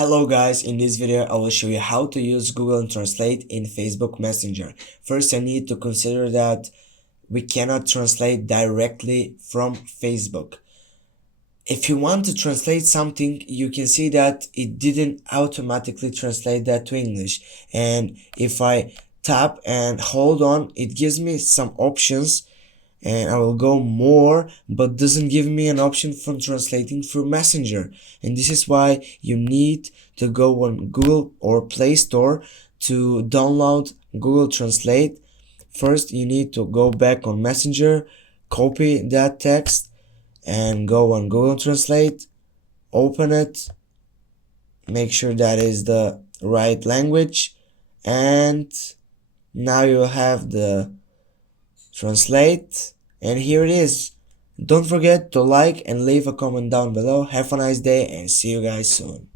Hello guys, in this video I will show you how to use Google Translate in Facebook Messenger. First I need to consider that we cannot translate directly from Facebook. If you want to translate something, you can see that it didn't automatically translate that to English, and if I tap and hold on, it gives me some options and I will go more, but doesn't give me an option for translating through Messenger. And this is why you need to go on Google or Play Store to download Google Translate. First you need to go back on Messenger, copy that text and go on Google Translate, open it, make sure that is the right language, and now you have the translate, and here it is. Don't forget to like and leave a comment down below. Have a nice day and see you guys soon.